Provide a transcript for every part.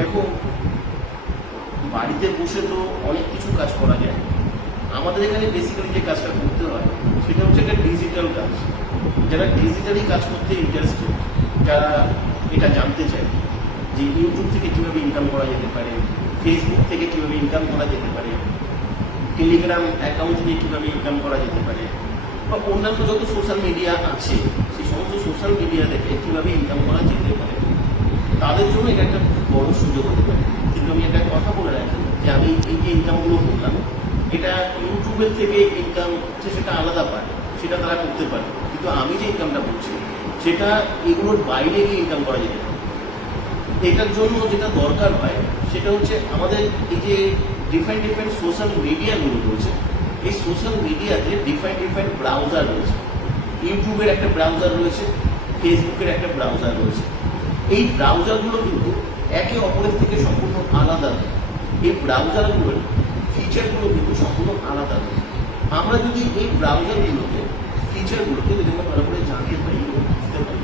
দেখো, বাড়িতে বসে তো অনেক কিছু কাজ করা যায়। আমাদের এখানে বেসিক্যালি যে কাজটা করতে হয় সেটা হচ্ছে একটা ডিজিটাল কাজ। যারা ডিজিটালি কাজ করতে ইন্টারেস্টেড, যারা এটা জানতে চায় যে ইউটিউব থেকে কীভাবে ইনকাম করা যেতে পারে, ফেসবুক থেকে কীভাবে ইনকাম করা যেতে পারে, টেলিগ্রাম অ্যাকাউন্ট থেকে কীভাবে ইনকাম করা যেতে পারে, বা অন্যান্য যত সোশ্যাল মিডিয়া আছে সেই সমস্ত সোশ্যাল মিডিয়া থেকে কীভাবে ইনকাম করা যেতে পারে, তাদের জন্য এটা একটা বড় সুযোগ হতে পারে। কিন্তু আমি একটা কথা বলে রাখি যে আমি এই যে ইনকামগুলো করলাম, এটা ইউটিউবের থেকে ইনকাম সেটা আলাদা পায়, সেটা তারা করতে পারে। কিন্তু আমি যে ইনকামটা করছি সেটা এগুলোর বাইরে গিয়ে ইনকাম করা যেতে পারে। এটার জন্য যেটা দরকার হয় সেটা হচ্ছে আমাদের এই যে ডিফারেন্ট সোশ্যাল মিডিয়াগুলো রয়েছে, এই সোশ্যাল মিডিয়াতে ডিফারেন্ট ব্রাউজার রয়েছে। ইউটিউবের একটা ব্রাউজার রয়েছে, ফেসবুকের একটা ব্রাউজার রয়েছে। এই ব্রাউজারগুলো কিন্তু একে অপরের থেকে সম্পূর্ণ আলাদা। এই ব্রাউজারগুলোর ফিচারগুলো কিন্তু সম্পূর্ণ আলাদা। আমরা যদি এই ব্রাউজারগুলোকে ফিচারগুলোকে যদি আমরা ভালো করে জানতে পারি, বুঝতে পারি,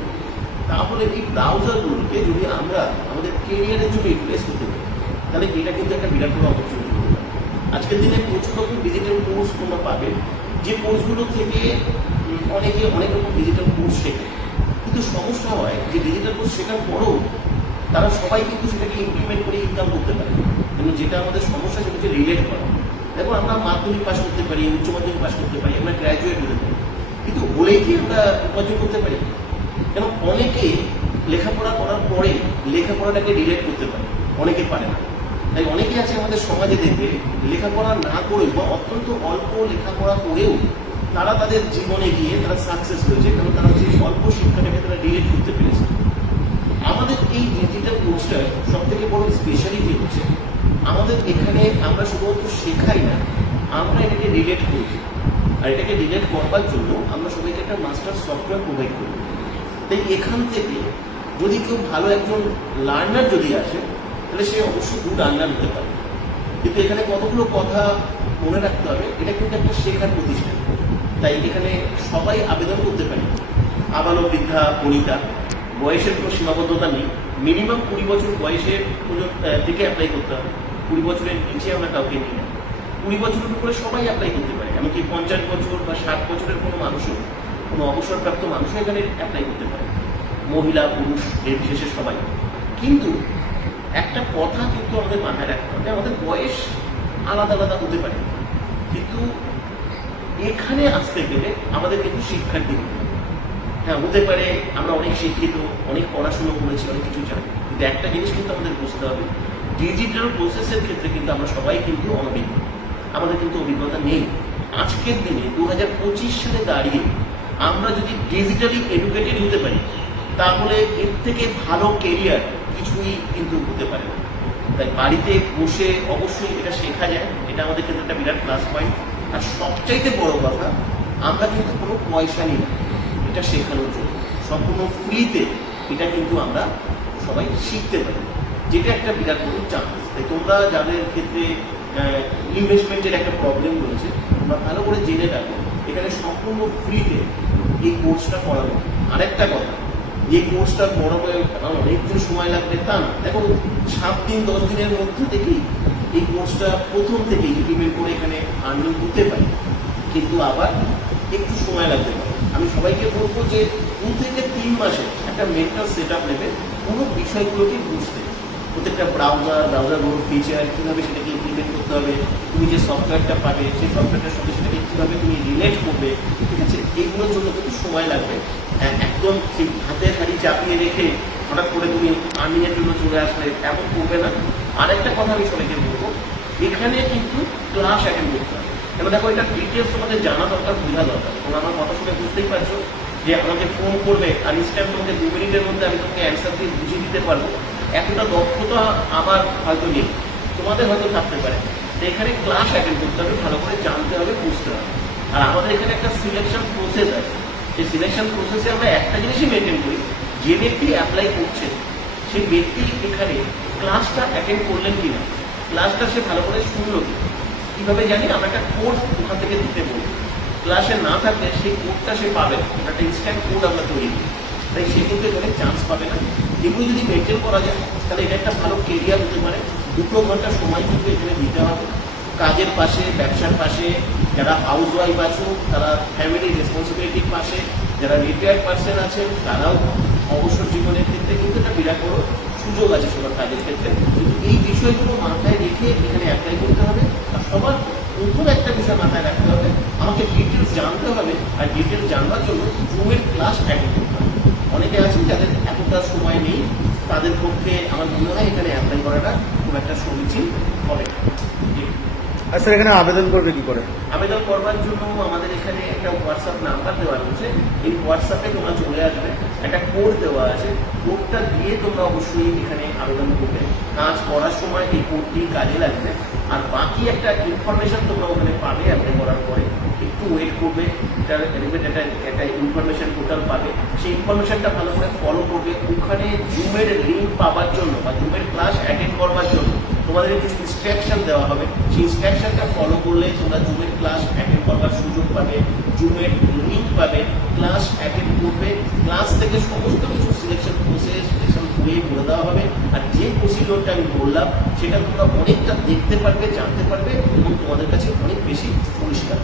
তাহলে এই ব্রাউজারগুলোকে যদি আমরা আমাদের কেরিয়ারের জন্য ইউটিলাইজ করতে পারি, তাহলে এটা কিন্তু একটা বিরাট বড় অপরচুনিটি হতে পারে। আজকের দিনে প্রচুর রকম ডিজিটাল কোর্স তোমরা পাবে, যে কোর্সগুলো থেকে অনেকে অনেক রকম ডিজিটাল কোর্স শেখে। কিন্তু সমস্যা হয় যে ডিজিটাল কোর্স শেখার পরও তারা সবাই কিন্তু সেটাকে ইমপ্লিমেন্ট করে ইনকাম করতে পারে। কিন্তু যেটা আমাদের সমস্যা সেটা হচ্ছে রিলেট করা। দেখো, আমরা মাধ্যমিক পাস করতে পারি, উচ্চ মাধ্যমিক পাস করতে পারি, আমরা গ্র্যাজুয়েট হতে পারি, কিন্তু বলেই কি আমরা উপার্জন করতে পারি? কেন অনেকে লেখাপড়া করার পরে লেখাপড়াটাকে রিলেট করতে পারে, অনেকে পারে না। তাই অনেকে আছে আমাদের সমাজে দেখবে লেখাপড়া না করেও বা অত্যন্ত অল্প লেখাপড়া করেও তারা তাদের জীবনে গিয়ে তারা সাকসেস হয়েছে, কারণ তারা সেই অল্প শিক্ষাটাকে তারা রিলেট করতে পেরেছে। আমাদের এই ডিজিটাল কোর্সটার সব থেকে বড় স্পেশালিটি হচ্ছে আমাদের এখানে আমরা শুধুমাত্র শেখাই না, আমরা এটাকে রিলেট করি। আর এটাকে রিলেট করবার জন্য আমরা সবাইকে একটা মাস্টার সফটওয়্যার প্রোভাইড করি। তাই এখান থেকে যদি কেউ ভালো একজন লার্নার যদি আসে, তাহলে সে অবশ্যই গুড আর্নার হতে পারে। কিন্তু এখানে কতগুলো কথা মনে রাখতে হবে, এটা কিন্তু একটা শেখার প্রতিষ্ঠান। তাই এখানে সবাই আবেদন করতে পারে, আবালক বৃদ্ধা বনিতা, বয়সের কোনো সীমাবদ্ধতা নেই। মিনিমাম 20 বছর বয়সের থেকে অ্যাপ্লাই করতে হবে। 20 বছরের নিচে আমরা কাউকে নিই না। 20 বছরের উপরে সবাই অ্যাপ্লাই করতে পারে। এমনকি 50 বছর বা 60 বছরের কোনো মানুষও, কোনো অবসরপ্রাপ্ত মানুষও এখানে অ্যাপ্লাই করতে পারে, মহিলা পুরুষ নির্বিশেষে সবাই। কিন্তু একটা কথা কিন্তু আমাদের মাথায় রাখতে হবে, আমাদের বয়স আলাদা আলাদা হতে পারে, কিন্তু এখানে আসতে গেলে আমাদের কিন্তু শিক্ষার দিক, হ্যাঁ হতে পারে আমরা অনেক শিক্ষিত, অনেক পড়াশুনো করেছি, অনেক কিছু জানি, কিন্তু একটা জিনিস কিন্তু আমাদের বুঝতে হবে, ডিজিটাল প্রসেসের ক্ষেত্রে কিন্তু আমরা সবাই কিন্তু অনভিজ্ঞ, আমাদের কিন্তু অভিজ্ঞতা নেই। আজকের দিনে 2025 সালে দাঁড়িয়ে আমরা যদি ডিজিটালি এডুকেটেড হতে পারি, তাহলে এর থেকে ভালো কেরিয়ার কিছুই কিন্তু হতে পারে না। তাই বাড়িতে বসে অবশ্যই এটা শেখা যায়, এটা আমাদের ক্ষেত্রে একটা বিরাট প্লাস পয়েন্ট। আর সবচাইতে বড় কথা, আমরা কিন্তু কোনো পয়সা নিই না এটা শেখানোর জন্য, সম্পূর্ণ ফ্রিতে এটা কিন্তু আমরা সবাই শিখতে পারি, যেটা একটা বিরাট বড় চান্স। তাই তোমরা যাদের ক্ষেত্রে ইনভেস্টমেন্টের একটা প্রবলেম রয়েছে, তোমরা ভালো করে জেনে রাখো এখানে সম্পূর্ণ ফ্রিতে এই কোর্সটা করানো। আরেকটা কথা, এই কোর্সটা পড়াবে অনেকদিন সময় লাগবে তা না। দেখো, 7 দিন 10 দিনের মধ্যে থেকেই এই কোর্সটা প্রথম থেকেই ইমপ্লিমেন্ট করে এখানে আর্নিং করতে পারি, কিন্তু আবার একটু সময় লাগতে পারে। আমি সবাইকে বলবো যে 2 থেকে 3 মাসে একটা মেন্টাল সেট আপ নেবে পুরো বিষয়গুলোকে বুঝতে। প্রত্যেকটা ব্রাউজারগুলোর ফিচার কীভাবে সেটাকে ইমপ্লিমেন্ট করতে হবে, তুমি যে সফটওয়্যারটা পাবে সেই সফটওয়্যারটার সঙ্গে সেটাকে কীভাবে তুমি রিলেট করবে, ঠিক আছে, এইগুলোর জন্য কিন্তু সময় লাগবে। একদম সেই হাতের হাড়ি চাপিয়ে রেখে হঠাৎ করে তুমি আর্নিংয়ের জন্য চলে আসলে এমন করবে না। আরেকটা কথা আমি সবাইকে বলবো, এখানে কিন্তু ক্লাস অ্যাটেন্ড করতে হবে। এবার দেখো, এটা ডিটেলস তোমাদের জানা দরকার, বোঝা দরকার। তোমরা আমার কথা শুনে বুঝতেই পারছো যে আমাকে ফোন করবে আর ইনস্ট্যান্ট তোমাকে 2 মিনিটের মধ্যে আমি তোমাকে অ্যান্সার দিয়ে বুঝিয়ে দিতে পারবো, এতটা দক্ষতা আমার হয়তো নেই, তোমাদের হয়তো থাকতে পারে। তো এখানে ক্লাস অ্যাটেন্ড করতে হবে, ভালো করে জানতে হবে, বুঝতে হবে। আর আমাদের এখানে একটা সিলেকশন প্রসেস আছে, সেই সিলেকশন প্রসেসে আমরা একটা জিনিসই মেনটেন করি, যে ব্যক্তি অ্যাপ্লাই করছে সেই ব্যক্তি এখানে ক্লাসটা অ্যাটেন্ড করলেন কিনা, ক্লাসটা সে ভালো করে শুনলো কি। কীভাবে জানি, আমরা একটা কোড ওখান থেকে দিতে বলি, ক্লাসে না থাকলে সেই কোডটা সে পাবে না, একটা ইনস্ট্যান্ট কোড আমরা তৈরি করি। তাই সে কিন্তু এখানে চান্স পাবে না। এগুলো যদি মেনটেন করা যায়, তাহলে এটা একটা ভালো কেরিয়ার হতে 2 ঘন্টা সময় কিন্তু এখানে দিতে হবে। কাজের পাশে, ব্যবসার পাশে, যারা হাউস ওয়াইফ আছো তারা ফ্যামিলি রেসপন্সিবিলিটির পাশে, যারা রিটায়ার্ড পার্সন আছেন তারাও অবসর জীবনের ক্ষেত্রে কিন্তু একটা বিরাট বড় সুযোগ আছে সবার কাজের ক্ষেত্রে। কিন্তু এই বিষয়গুলো মাথায় রেখে এখানে অ্যাপ্লাই করতে হবে। আর সবার প্রথম একটা বিষয় মাথায় রাখতে হবে, আমাকে ডিটেলস জানতে হবে, আর ডিটেলস জানবার জন্য জুমের ক্লাস অ্যাটেন্ড করতে হবে। অনেকে আছেন যাদের এতটা সময় নেই, তাদের পক্ষে আমার মনে হয় এখানে অ্যাপ্লাই করাটা খুব একটা সমীচীন হবে। আর স্যার এখানে আবেদন করবে কি করে? আবেদন করবার জন্য আমাদের এখানে একটা হোয়াটসঅ্যাপ নাম্বার দেওয়া রয়েছে। এই হোয়াটসঅ্যাপে তোমরা চলে আসবে, একটা কোড দেওয়া আছে, কোডটা দিয়ে তোমরা অবশ্যই এখানে আবেদন করবে। কাজ করার সময় এই কোডটি কাজে লাগবে। আর বাকি একটা ইনফরমেশন তোমরা ওখানে পাবে অ্যাপ্লাই করার পরে। একটু ওয়েট করবে, একটা ইনফরমেশন টোটাল পাবে, সেই ইনফরমেশনটা ভালো করে ফলো করবে। ওখানে জুমের লিঙ্ক পাওয়ার জন্য বা জুমের ক্লাস অ্যাটেন্ড করবার জন্য তোমাদের কিছু ইনস্ট্রাকশন দেওয়া হবে। সেই ইনস্ট্রাকশনটা ফলো করলে তোমরা জুমের ক্লাস অ্যাটেন্ড করবার সুযোগ পাবে, জুমের লিঙ্ক পাবে, ক্লাস অ্যাটেন্ড করবে। ক্লাস থেকে সমস্ত কিছু সিলেকশন প্রসেস বলে দেওয়া হবে। আর যে প্রসিডিওরটা আমি বললাম সেটা তোমরা অনেকটা দেখতে পারবে, জানতে পারবে এবং তোমাদের কাছে অনেক বেশি পরিষ্কার।